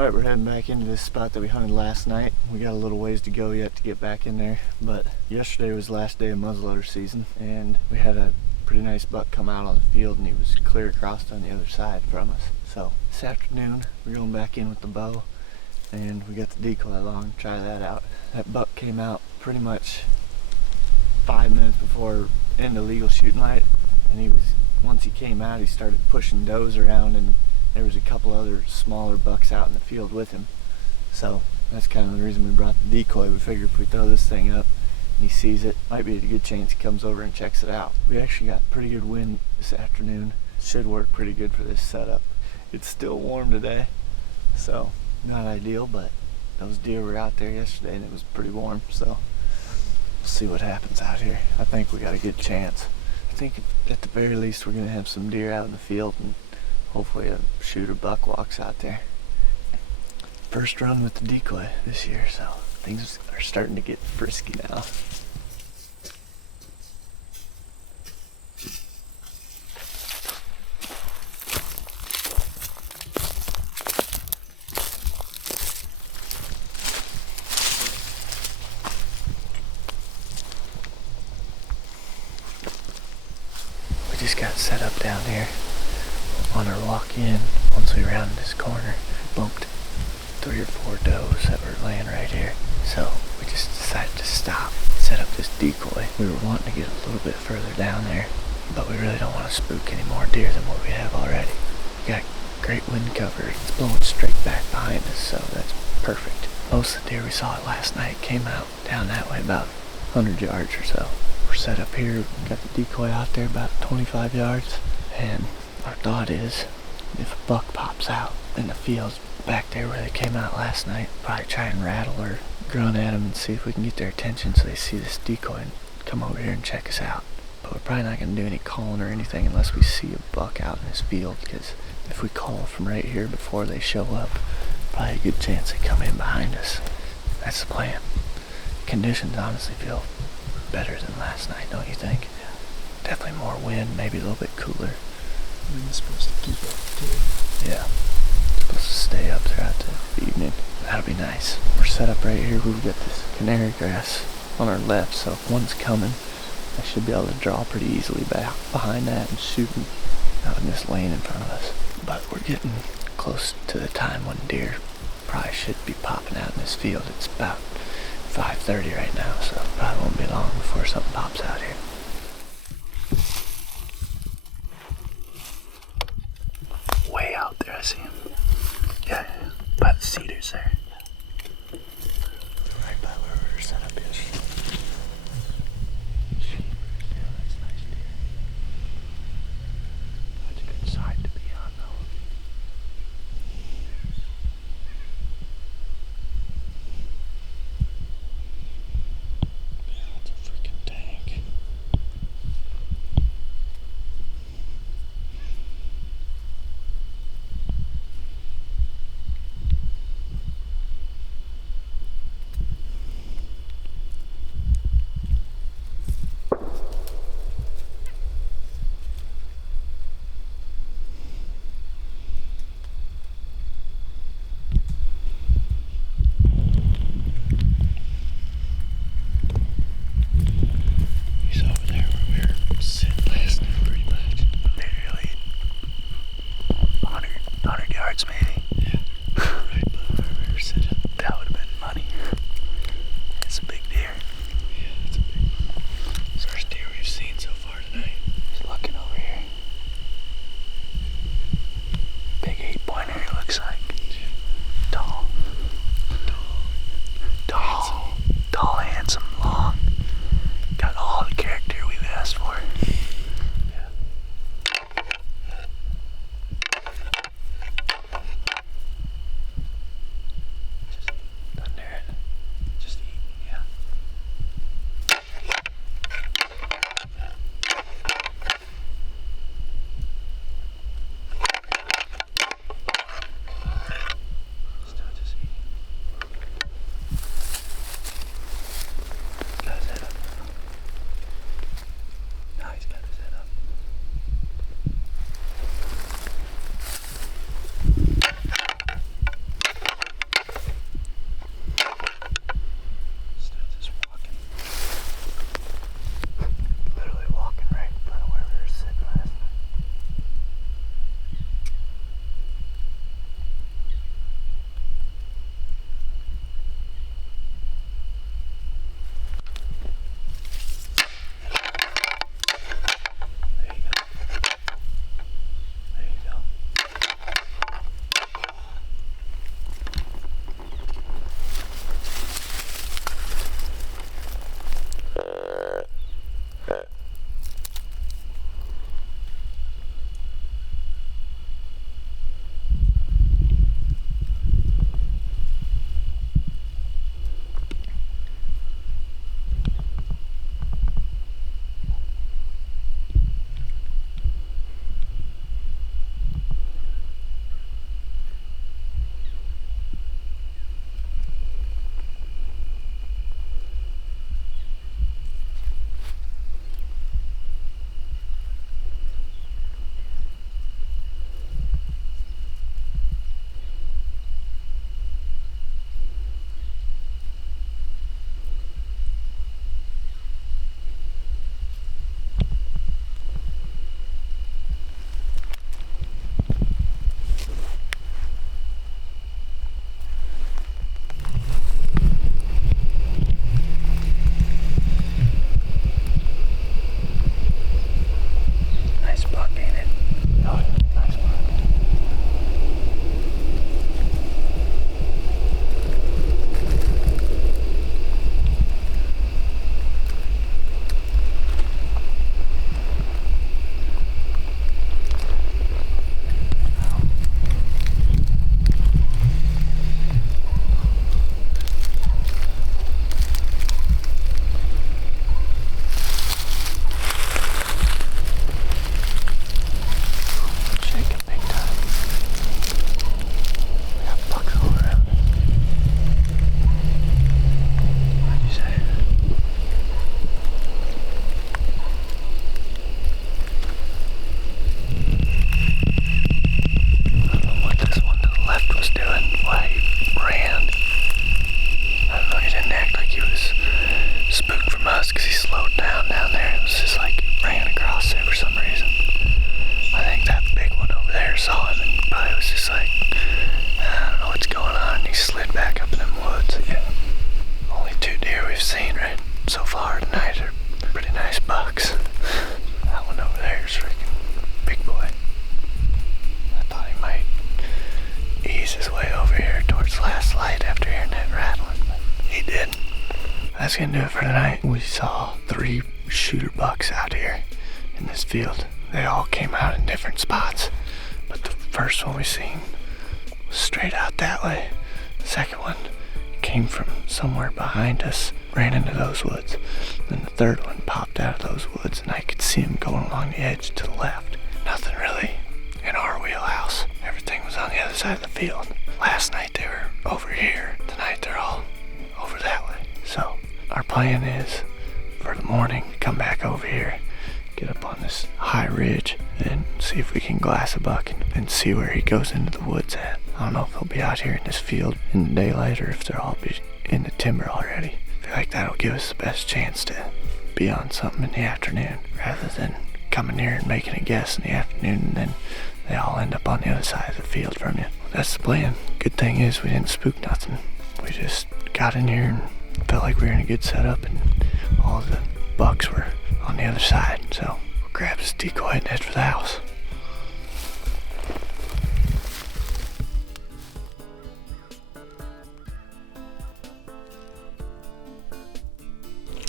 Alright, we're heading back into this spot that we hunted last night. We got a little ways to go yet to get back in there, but yesterday was the last day of muzzleloader season, and we had a pretty nice buck come out on the field, and he was clear across on the other side from us. So this afternoon we're going back in with the bow, and we got the decoy along to try that out. That buck came out pretty much 5 minutes before end of legal shooting light, and once he came out, he started pushing does around, and there was a couple other smaller bucks out in the field with him. So that's kind of the reason we brought the decoy. We figured if we throw this thing up and he sees it, might be a good chance he comes over and checks it out. We actually got pretty good wind this afternoon. Should work pretty good for this setup. It's still warm today, so not ideal, but those deer were out there yesterday and it was pretty warm, so we'll see what happens out here. I think we got a good chance. I think at the very least we're going to have some deer out in the field, and hopefully a shooter buck walks out there. First run with the decoy this year, so things are starting to get frisky now. We just got set up down here. On our walk in, once we rounded this corner, bumped 3 or 4 does that were laying right here. So we just decided to stop, set up this decoy. We were wanting to get a little bit further down there, but we really don't want to spook any more deer than what we have already. We got great wind cover. It's blowing straight back behind us, so that's perfect. Most of the deer we saw last night came out down that way about 100 yards or so. We're set up here, got the decoy out there about 25 yards, and our thought is, if a buck pops out in the fields back there where they came out last night, probably try and rattle or grunt at them and see if we can get their attention so they see this decoy and come over here and check us out. But we're probably not going to do any calling or anything unless we see a buck out in this field, because if we call from right here before they show up, probably a good chance they come in behind us. That's the plan. Conditions honestly feel better than last night, don't you think? Definitely more wind, maybe a little bit cooler. Wind's supposed to keep up too. Yeah, it's supposed to stay up throughout the evening. That'll be nice. We're set up right here. We've got this canary grass on our left, so if one's coming, I should be able to draw pretty easily back behind that and shoot them out of this lane in front of us. But we're getting close to the time when deer probably should be popping out in this field. It's about 5:30 right now, so probably won't be long before something pops out here. Way out there, I see him. Yeah, by the cedars there. Right by where we were set up yesterday. Yeah, that's nice deer. That's a good side to be on, though. Yeah, that's a freaking tank. doing? Why he ran? I don't know, he didn't act like he was spooked from us because he slowed down there. It was just like he ran across there for some reason. I think that big one over there saw him and probably was just like, I don't know what's going on. And he slid back up in them woods. Yeah. Only 2 deer we've seen right so far tonight are pretty nice bucks. That one over there is freaking big boy. I thought he might ease his way over here towards last light after hearing that rattling, but he didn't. That's gonna do it for tonight. We saw 3 shooter bucks out here in this field. They all came out in different spots, but the first one we seen was straight out that way. The second one came from somewhere behind us, ran into those woods. Then the third one popped out of those woods and I could see him going along the edge to the left. Nothing really in our wheelhouse. Everything was on the other side of the field. Last night they were over here. Tonight they're all over that way. So our plan is for the morning to come back over here, get up on this high ridge and see if we can glass a buck and see where he goes into the woods at. I don't know if they'll be out here in this field in the daylight or if they'll all be in the timber already. I feel like that'll give us the best chance to be on something in the afternoon rather than coming here and making a guess in the afternoon and then they all end up on the other side of the field from you. That's the plan. Good thing is we didn't spook nothing. We just got in here and felt like we were in a good setup and all the bucks were on the other side. So we'll grab this decoy and head for the house.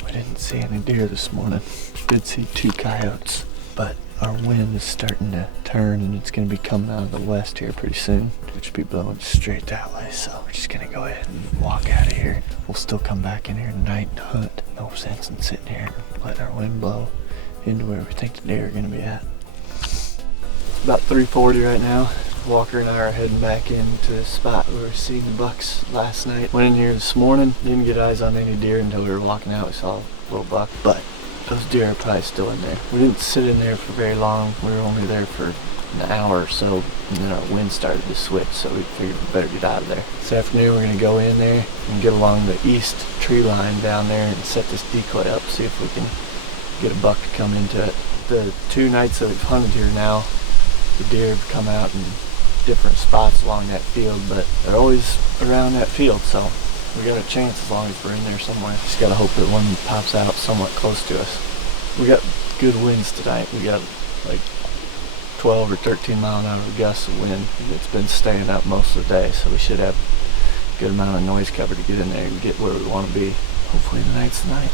We didn't see any deer this morning. Did see 2 coyotes, but our wind is starting to turn and it's going to be coming out of the west here pretty soon, which will be blowing straight that way. So we're just going to go ahead and walk out of here. We'll still come back in here tonight and hunt. No sense in sitting here and letting our wind blow into where we think the deer are going to be at. It's about 3:40 right now. Walker and I are heading back into the spot where we seen the bucks last night. Went in here this morning, didn't get eyes on any deer until we were walking out. We saw a little buck, but those deer are probably still in there. We didn't sit in there for very long. We were only there for an hour or so, and then our wind started to switch, so we figured we better get out of there. This afternoon we're going to go in there and get along the east tree line down there and set this decoy up, see if we can get a buck to come into it. The 2 nights that we've hunted here now, the deer have come out in different spots along that field, but they're always around that field, so we got a chance as long as we're in there somewhere. Just gotta hope that one pops out somewhat close to us. We got good winds tonight. We got like 12 or 13 mile an hour gusts of wind. It's been staying up most of the day, so we should have a good amount of noise cover to get in there and get where we want to be. Hopefully tonight's the night.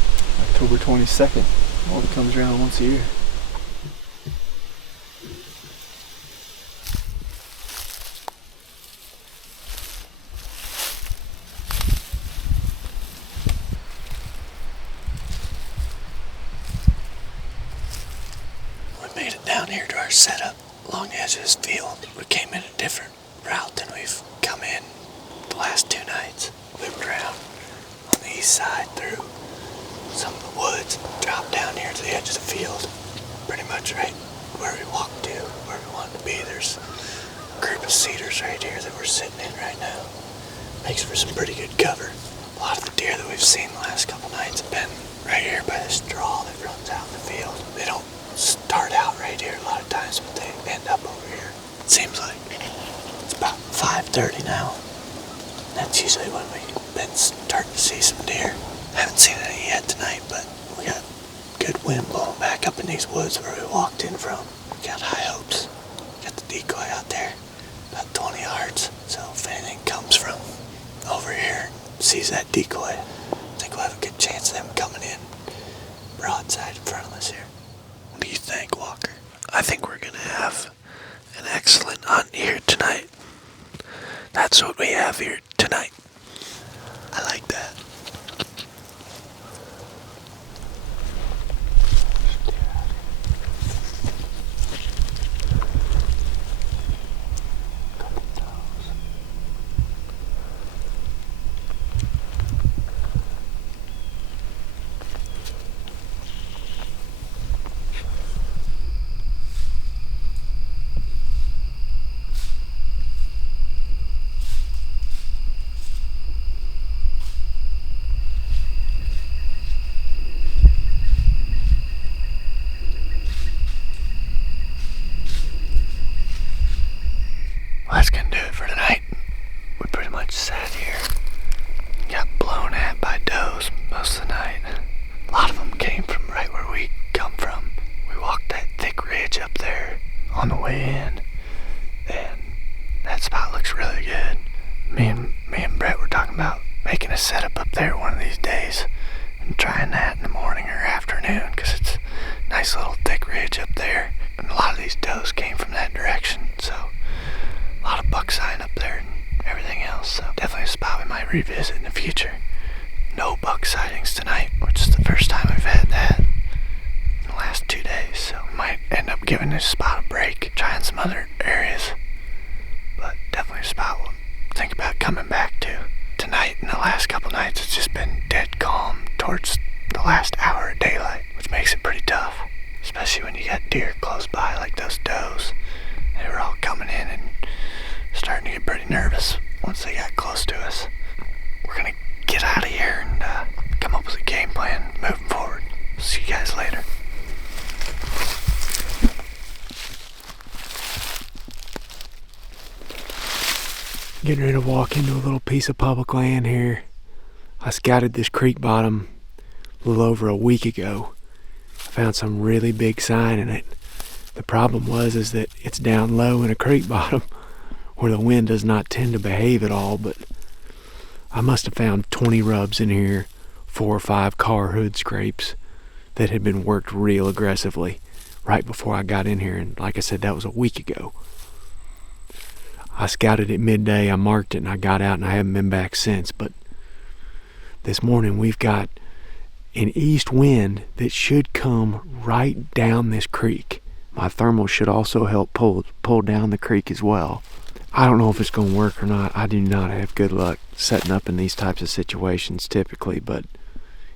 October 22nd. Only comes around once a year. Made it down here to our setup along the edge of this field. We came in a different route than we've come in the last 2 nights. Looped around on the east side through some of the woods, dropped down here to the edge of the field. Pretty much right where we walked to, where we wanted to be. There's a group of cedars right here that we're sitting in right now. Makes for some pretty good cover. A lot of the deer that we've seen the last couple nights have been right here by this draw that runs out in the field. They don't start out right here a lot of times, but they end up over here. It seems like it's about 5:30 now. That's usually when we've been starting to see some deer. Haven't seen any yet tonight, but we got good wind blowing back up in these woods where we walked in from. We got high hopes. Got the decoy out there, about 20 yards. So if anything comes from over here and sees that decoy, I think we'll have a good chance of them coming in broadside in front of us here. What do you think, Walker? I think we're gonna have an excellent hunt here tonight. That's what we have here tonight. I like that. much sat here. Got blown at by does most of the night. A lot of them came from right where we come from. We walked that thick ridge up there on the way in, and that spot looks really good. Me and Brett were talking about making a setup up there one of these days and trying that in the morning or afternoon, because it's a nice little thick ridge up there, and a lot of these does came from that direction, so a lot of buck sign up there and everything else, so definitely a spot we might revisit in the future. No buck sightings tonight, which is the first time we've had that in the last 2 days, so we might end up giving this spot a break, trying some other areas, but definitely a spot we'll think about coming back to. Tonight and the last couple nights, it's just been dead calm towards the last hour of daylight, which makes it pretty tough, especially when you got deer close by like those does. They were all coming in and starting to get pretty nervous once they got close to us. We're gonna get out of here and come up with a game plan moving forward. See you guys later. Getting ready to walk into a little piece of public land here. I scouted this creek bottom a little over a week ago. I found some really big sign in it. The problem is that it's down low in a creek bottom where the wind does not tend to behave at all, but I must have found 20 rubs in here, 4 or 5 car hood scrapes that had been worked real aggressively right before I got in here, and like I said, that was a week ago. I scouted it midday, I marked it, and I got out, and I haven't been back since. But this morning we've got an east wind that should come right down this creek. My thermal should also help pull down the creek as well. I don't know if it's going to work or not. I do not have good luck setting up in these types of situations typically, but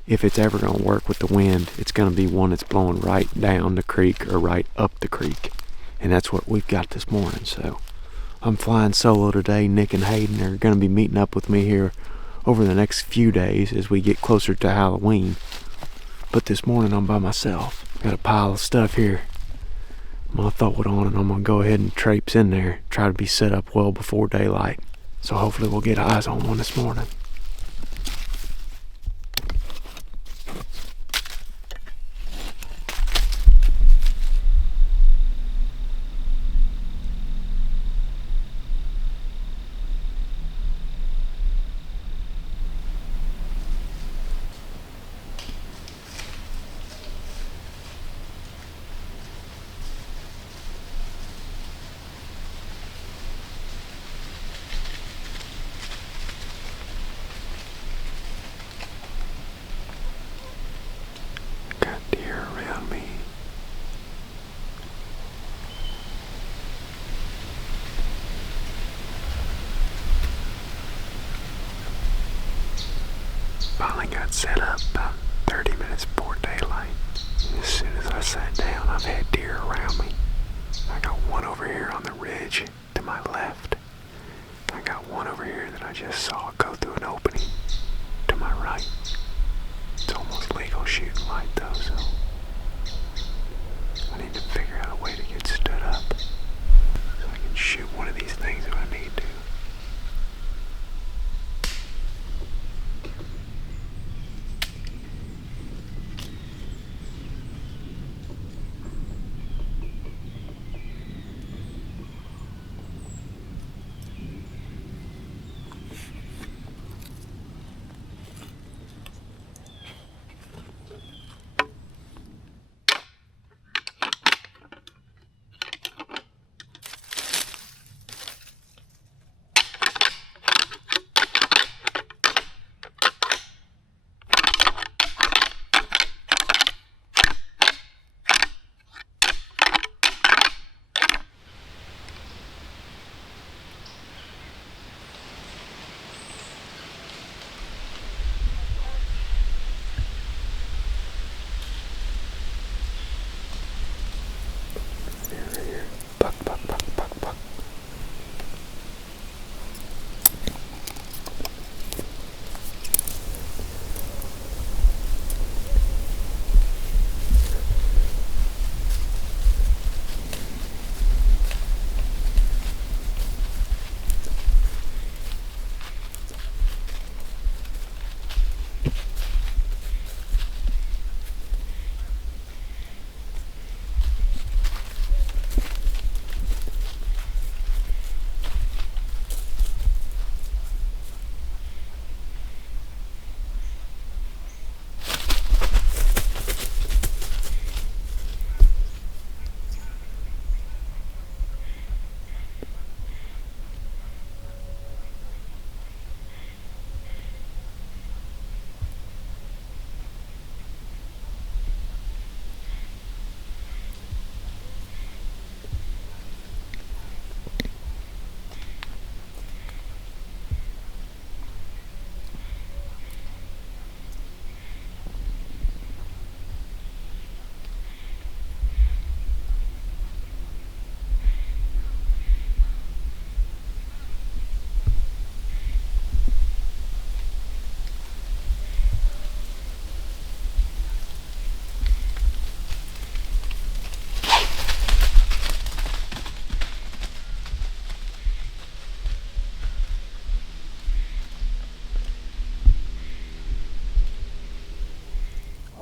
if it's ever going to work with the wind, it's going to be one that's blowing right down the creek or right up the creek. And that's what we've got this morning, so I'm flying solo today. Nick and Hayden are going to be meeting up with me here over the next few days as we get closer to Halloween. But this morning I'm by myself. Got a pile of stuff here I'm going to throw it on, and I'm going to go ahead and traipse in there, try to be set up well before daylight. So hopefully we'll get eyes on one this morning. Finally got set up about 30 minutes before daylight. As soon as I sat down, I've had deer around me. I got one over here on the ridge to my left. I got one over here that I just saw go through an opening to my right. It's almost legal shooting light though, so I need to figure out a way to get stood up so I can shoot one of these things if I need to.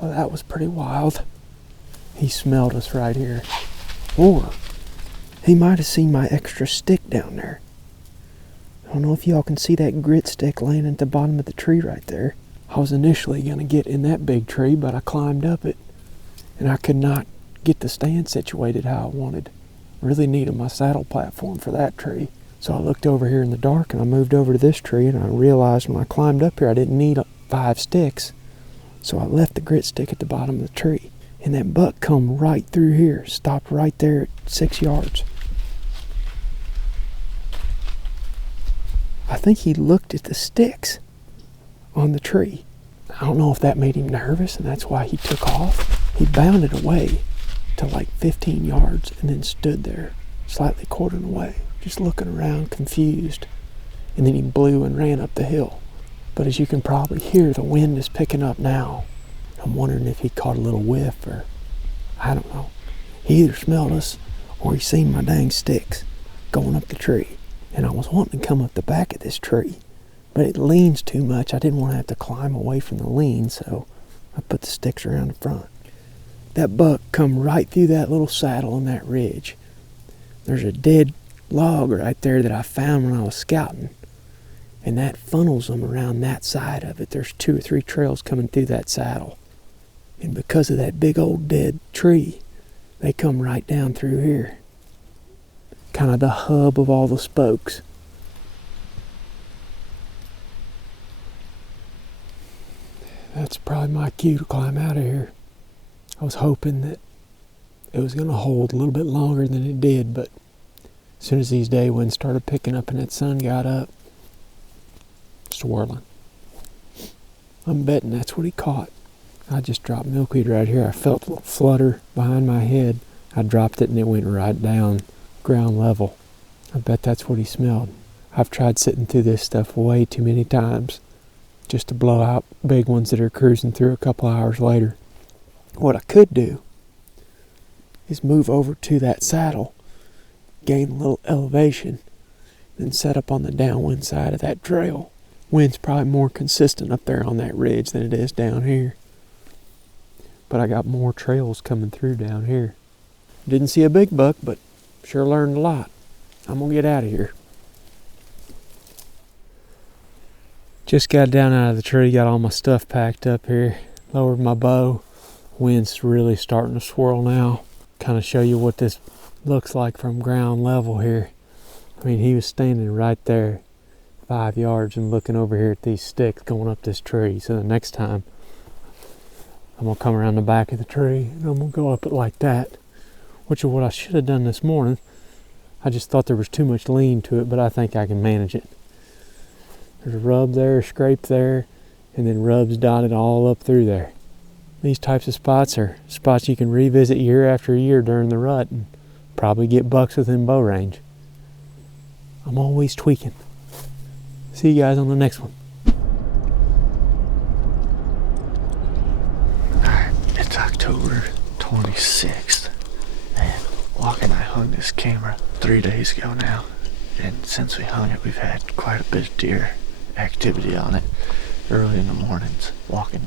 Well, that was pretty wild. He smelled us right here. Or he might have seen my extra stick down there. I don't know if y'all can see that grit stick laying at the bottom of the tree right there. I was initially going to get in that big tree, but I climbed up it, and I could not get the stand situated how I wanted. Really needed my saddle platform for that tree. So I looked over here in the dark, and I moved over to this tree, and I realized when I climbed up here I didn't need 5 sticks. So I left the grit stick at the bottom of the tree. And that buck come right through here, stopped right there at 6 yards. I think he looked at the sticks on the tree. I don't know if that made him nervous and that's why he took off. He bounded away to like 15 yards and then stood there, slightly quartering away, just looking around, confused. And then he blew and ran up the hill. But as you can probably hear, the wind is picking up now. I'm wondering if he caught a little whiff or, I don't know. He either smelled us or he seen my dang sticks going up the tree. And I was wanting to come up the back of this tree, but it leans too much. I didn't want to have to climb away from the lean, so I put the sticks around the front. That buck come right through that little saddle on that ridge. There's a dead log right there that I found when I was scouting, and that funnels them around that side of it. There's 2 or 3 trails coming through that saddle. And because of that big old dead tree, they come right down through here. Kind of the hub of all the spokes. That's probably my cue to climb out of here. I was hoping that it was going to hold a little bit longer than it did, but as soon as these day winds started picking up and that sun got up, swirling. I'm betting that's what he caught. I just dropped milkweed right here. I felt a little flutter behind my head. I dropped it and it went right down ground level. I bet that's what he smelled. I've tried sitting through this stuff way too many times just to blow out big ones that are cruising through a couple hours later. What I could do is move over to that saddle, gain a little elevation, then set up on the downwind side of that trail. Wind's probably more consistent up there on that ridge than it is down here. But I got more trails coming through down here. Didn't see a big buck, but sure learned a lot. I'm gonna get out of here. Just got down out of the tree, got all my stuff packed up here, lowered my bow. Wind's really starting to swirl now. Kind of show you what this looks like from ground level here. I mean, he was standing right there 5 yards and looking over here at these sticks going up this tree. So the next time I'm gonna come around the back of the tree and I'm gonna go up it like that, which is what I should have done this morning. I just thought there was too much lean to it, but I think I can manage it. There's a rub there, a scrape there, and then rubs dotted all up through there. These types of spots are spots you can revisit year after year during the rut and probably get bucks within bow range. I'm always tweaking. See you guys on the next one. Alright, it's October 26th. And Walker and I hung this camera 3 days ago now. And since we hung it, we've had quite a bit of deer activity on it early in the mornings, walking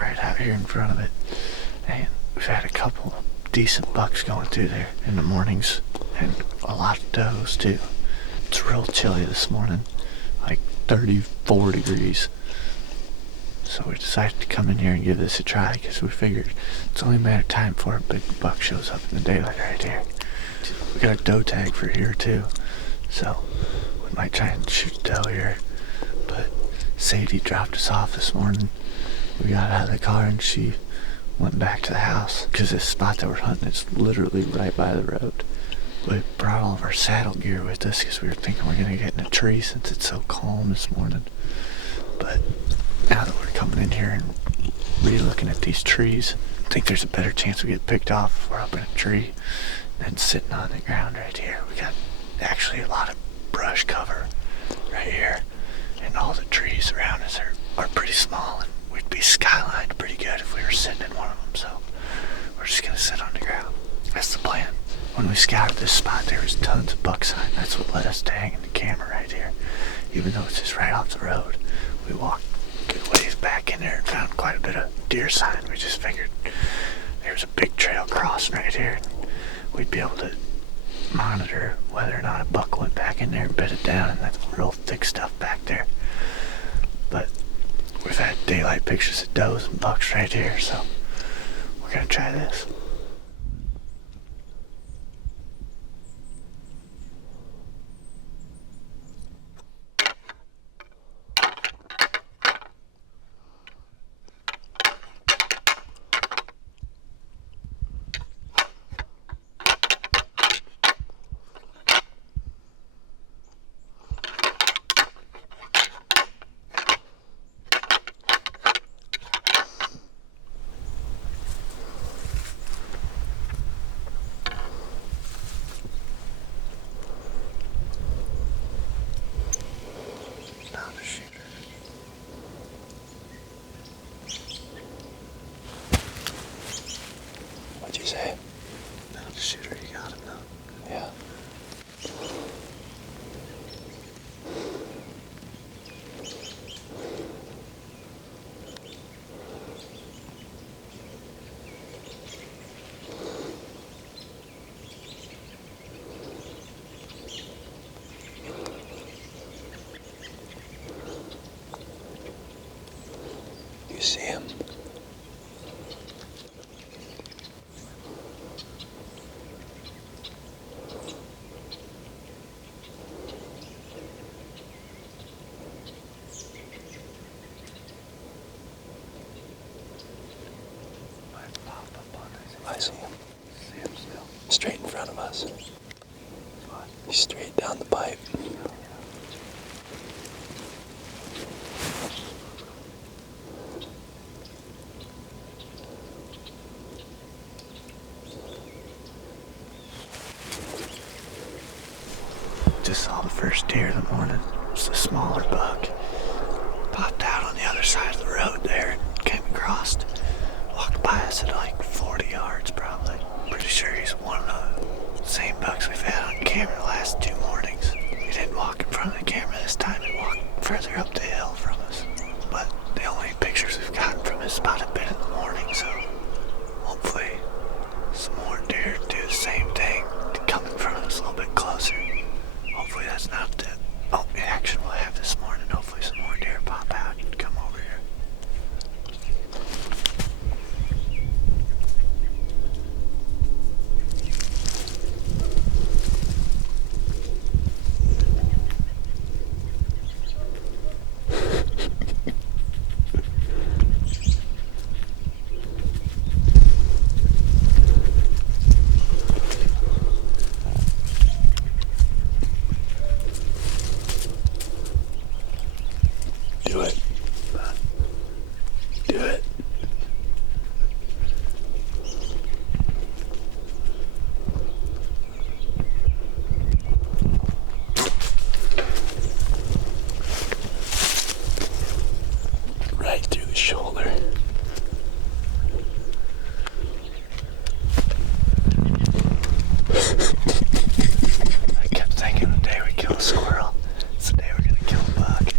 right out here in front of it. And we've had a couple decent bucks going through there in the mornings and a lot of does too. It's real chilly this morning, like 34 degrees. So we decided to come in here and give this a try because we figured it's only a matter of time before a big buck shows up in the daylight right here. We got a doe tag for here too, so we might try and shoot a doe here. But Sadie dropped us off this morning. We got out of the car and she went back to the house because this spot that we're hunting is literally right by the road. We brought all of our saddle gear with us because we were thinking we're going to get in a tree since it's so calm this morning. But now that we're coming in here and re-looking at these trees, I think there's a better chance we get picked off if we're up in a tree than sitting on the ground right here. We got actually a lot of brush cover right here, and all the trees around us are pretty small, and we'd be skylined pretty good if we were sitting in one of them. So we're just going to sit on the ground. That's the plan. When we scouted this spot, there was tons of buck sign. That's what led us to hanging the camera right here. Even though it's just right off the road, we walked good ways back in there and found quite a bit of deer sign. We just figured there was a big trail crossing right here. We'd be able to monitor whether or not a buck went back in there and bit it down, and that's real thick stuff back there. But we've had daylight pictures of does and bucks right here, so we're gonna try this. What'd you say? Not the shooter, you got him though. Yeah. You see him? I see him. See him still. Straight in front of us. He's straight down the pipe. Just saw the first deer of the morning. It was a smaller buck. Popped out on the other side of the road there and came across. Walked by us at like 40 yards probably. Pretty sure he's one of the same bucks we've had on camera the last 2 mornings. He didn't walk in front of the camera this time. He walked further up the hill from us. But the only pictures we've gotten from his spot have been in the morning, so hopefully some more deer do the same thing to come in front of us a little bit closer. Hopefully that's not the action we'll have this morning. Hopefully some more deer pop out and come over here. Do it. Do it. Right through the shoulder. I kept thinking the day we kill a squirrel, it's the day we're gonna kill a buck.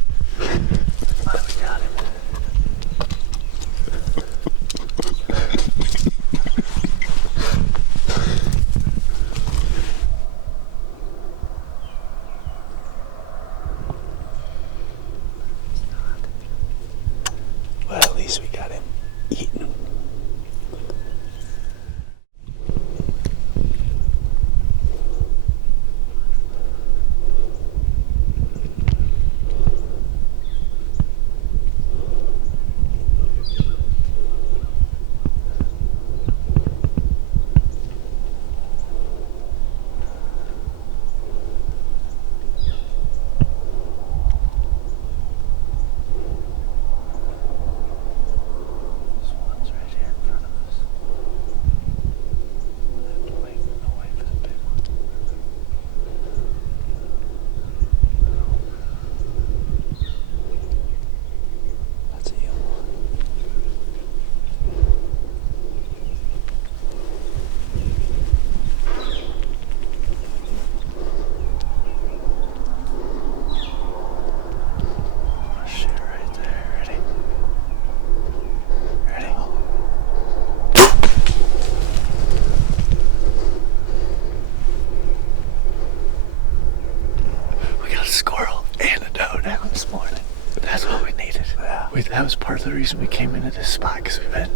That was part of the reason we came into this spot, because we've been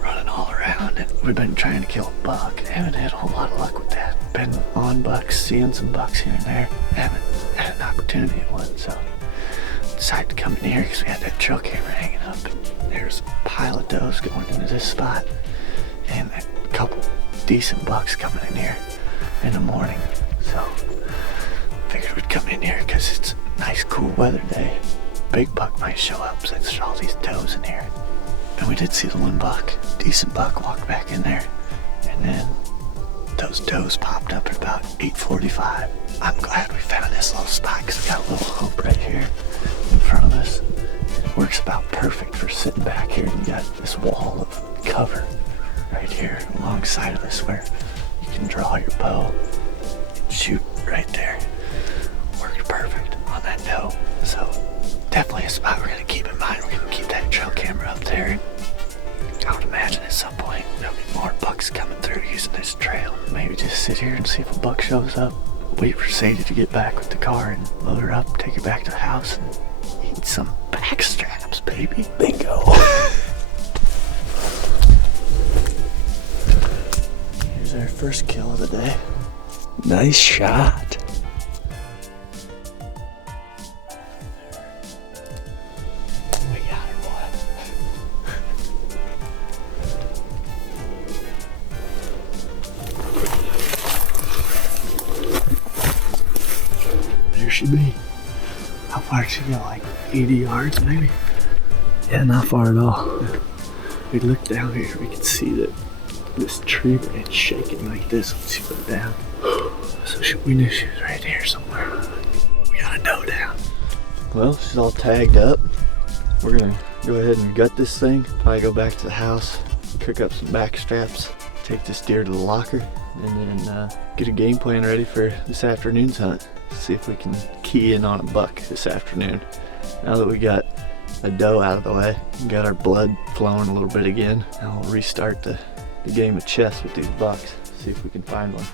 running all around and we've been trying to kill a buck. Haven't had a whole lot of luck with that. Been on bucks, seeing some bucks here and there. Haven't had an opportunity at one, so decided to come in here because we had that trail camera hanging up. There's a pile of does going into this spot and a couple decent bucks coming in here in the morning. So figured we'd come in here because it's a nice cool weather day. Big buck might show up since there's all these does in here. And we did see the one buck, decent buck, walk back in there. And then those does popped up at about 8:45. I'm glad we found this little spot because we got a little hump right here in front of us. It works about perfect for sitting back here, and you got this wall of cover right here alongside of us where you can draw your bow and shoot right there. Worked perfect on that doe. So definitely a spot we're gonna keep in mind. We're gonna keep that trail camera up there. I would imagine at some point there'll be more bucks coming through using this trail. Maybe just sit here and see if a buck shows up. Wait for Sadie to get back with the car and load her up, take her back to the house, and eat some back straps, baby. Bingo. Here's our first kill of the day. Nice shot. We got her, boy. There she be. How far did she go? Like 80 yards maybe? Yeah, not far at all. We looked down here, we could see that this tree branch shaking like this when she went down. So we knew she was right here somewhere. We got a doe down. Well, she's all tagged up. We're gonna go ahead and gut this thing. Probably go back to the house, cook up some back straps, take this deer to the locker, and then get a game plan ready for this afternoon's hunt. See if we can key in on a buck this afternoon. Now that we got a doe out of the way, got our blood flowing a little bit again, now we'll restart the game of chess with these bucks. See if we can find one.